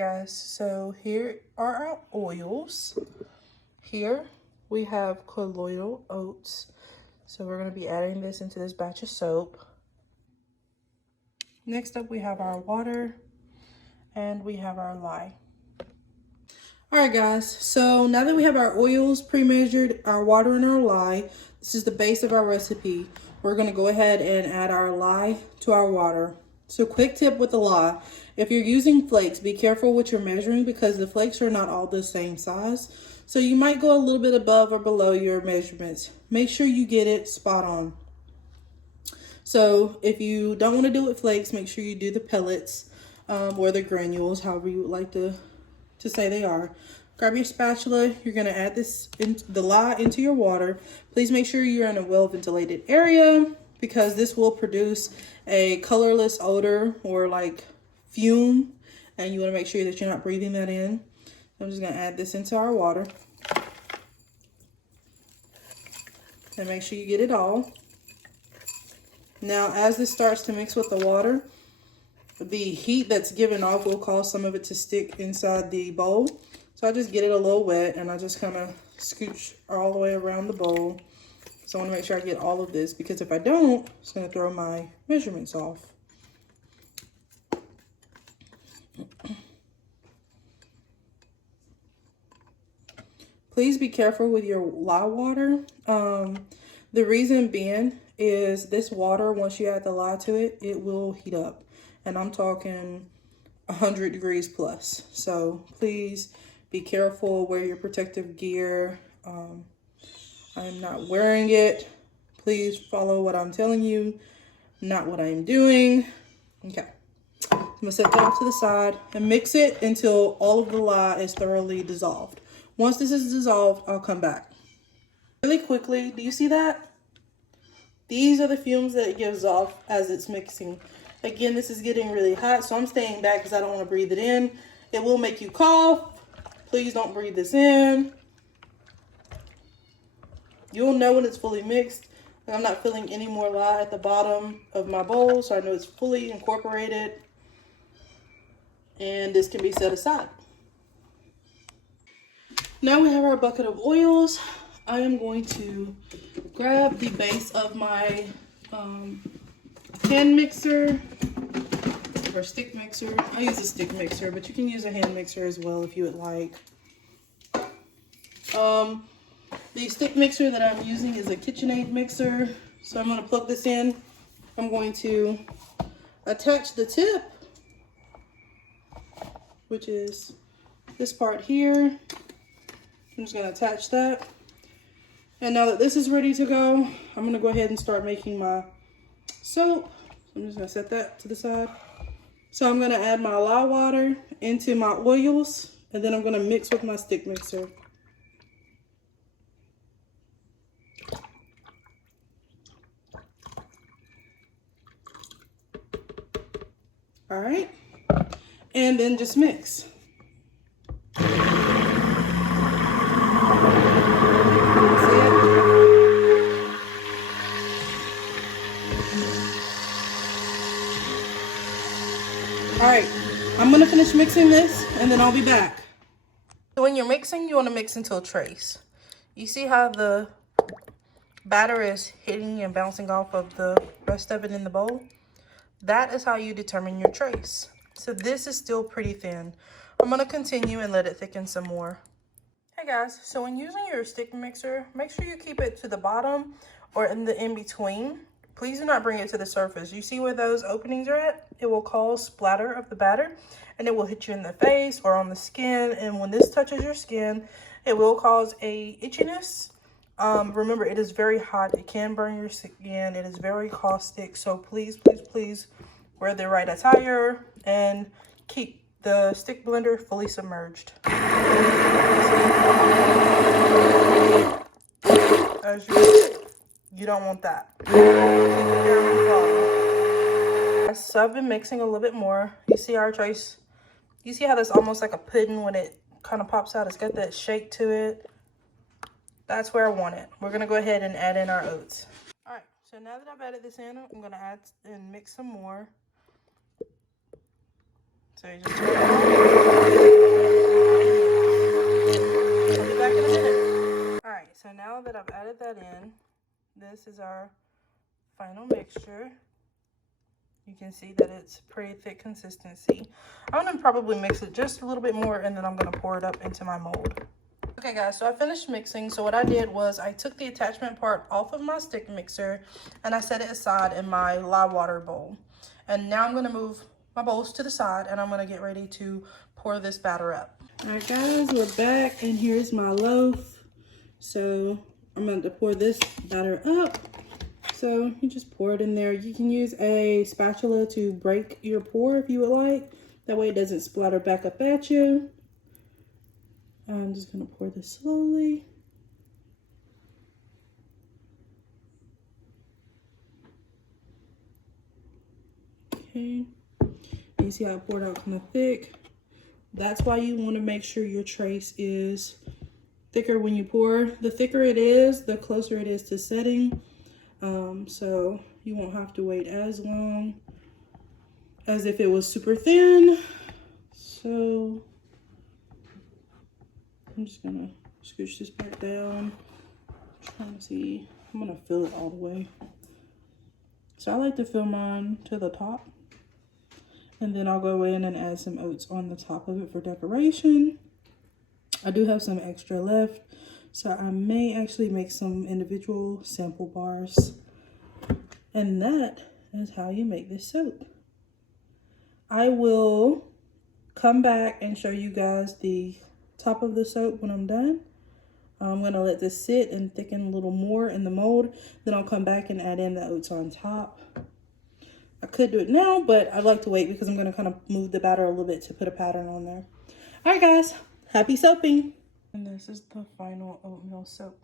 Guys, so here are our oils. Here we have colloidal oats. So we're going to be adding this into this batch of soap. Next up we have our water and we have our lye. Alright guys, so now that we have our oils pre-measured, our water and our lye, this is the base of our recipe. We're going to go ahead and add our lye to our water. So quick tip with the lye, if you're using flakes, be careful what you're measuring because the flakes are not all the same size. So you might go a little bit above or below your measurements. Make sure you get it spot on. So if you don't want to do it with flakes, make sure you do the pellets or the granules, however you would like to say they are. Grab your spatula. You're going to add the lye into your water. Please make sure you're in a well-ventilated area because this will produce a colorless odor or like fume, and you want to make sure that you're not breathing that in. I'm just going to add this into our water and make sure you get it all. Now, as this starts to mix with the water, the heat that's given off will cause some of it to stick inside the bowl. So I just get it a little wet and I just kind of scooch all the way around the bowl. So I want to make sure I get all of this because if I don't, it's going to throw my measurements off. Please be careful with your lye water. The reason being is this water, once you add the lye to it, it will heat up. And I'm talking 100 degrees plus. So please be careful, wear your protective gear. I'm not wearing it. Please follow what I'm telling you, not what I'm doing. Okay, I'm gonna set that off to the side and mix it until all of the lye is thoroughly dissolved. Once this is dissolved, I'll come back. Really quickly, do you see that? These are the fumes that it gives off as it's mixing. Again, this is getting really hot, so I'm staying back because I don't want to breathe it in. It will make you cough. Please don't breathe this in. You'll know when it's fully mixed. I'm not feeling any more lye at the bottom of my bowl, so I know it's fully incorporated. And this can be set aside. Now we have our bucket of oils. I am going to grab the base of my hand mixer or stick mixer. I use a stick mixer, but you can use a hand mixer as well if you would like. The stick mixer that I'm using is a KitchenAid mixer. So I'm going to plug this in. I'm going to attach the tip, which is this part here. I'm just going to attach that. And now that this is ready to go, I'm going to go ahead and start making my soap. So I'm just going to set that to the side. So I'm going to add my lye water into my oils, and then I'm going to mix with my stick mixer. All right, and then just mix. All right, I'm gonna finish mixing this and then I'll be back. So when you're mixing, you wanna mix until trace. You see how the batter is hitting and bouncing off of the rest of it in the bowl? That is how you determine your trace. So this is still pretty thin. I'm gonna continue and let it thicken some more. Hey guys, so when using your stick mixer, make sure you keep it to the bottom or in the in-between. Please do not bring it to the surface. You see where those openings are at? It will cause splatter of the batter and it will hit you in the face or on the skin. And when this touches your skin, it will cause a itchiness. Remember, it is very hot. It can burn your skin. It is very caustic. So please, please, please wear the right attire and keep the stick blender fully submerged. As you don't want that. So I've been mixing a little bit more. You see our trace? You see how that's almost like a pudding when it kind of pops out? It's got that shake to it. That's where I want it. We're going to go ahead and add in our oats. All right, so now that I've added this in, I'm going to add and mix some more. So you just this is our final mixture. You can see that it's pretty thick consistency. I'm gonna probably mix it just a little bit more, and then I'm gonna pour it up into my mold. Okay guys, so I finished mixing. So what I did was I took the attachment part off of my stick mixer and I set it aside in my lye water bowl. And now I'm gonna move my bowls to the side and I'm gonna get ready to pour this batter up. All right guys, we're back and here's my loaf. So I'm going to pour this batter up. So you just pour it in there. You can use a spatula to break your pour if you would like. That way it doesn't splatter back up at you. I'm just going to pour this slowly. Okay. You see how it poured out kind of thick. That's why you want to make sure your trace is thicker when you pour. The thicker it is, the closer it is to setting. So you won't have to wait as long as if it was super thin. So I'm just gonna scooch this back down. Trying to see, I'm gonna fill it all the way. So I like to fill mine to the top. And then I'll go in and add some oats on the top of it for decoration. I do have some extra left, so I may actually make some individual sample bars. And that is how you make this soap. I will come back and show you guys the top of the soap when I'm done. I'm gonna let this sit and thicken a little more in the mold. Then I'll come back and add in the oats on top. I could do it now, but I'd like to wait because I'm gonna kind of move the batter a little bit to put a pattern on there. All right, guys, happy soaping. And this is the final oatmeal soap.